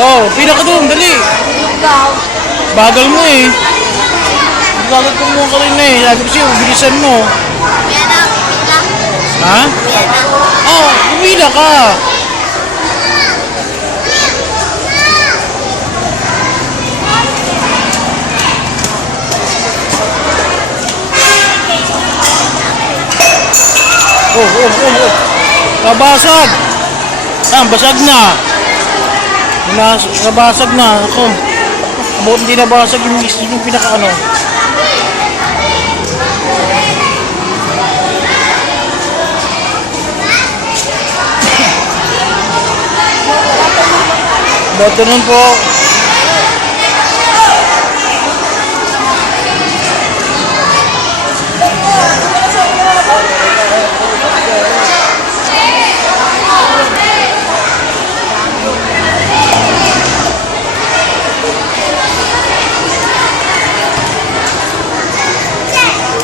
Oh, pila ka doon, dali. Bagal mo eh. Bagal ko mo ka rin eh. Sabi ko siya, bilisan mo. Ha? Oh, pumila ka. Oh. Nabasag. Basag na. Nabasag na. Ako. Buot hindi nabasag yung pinaka ano. Good afternoon po.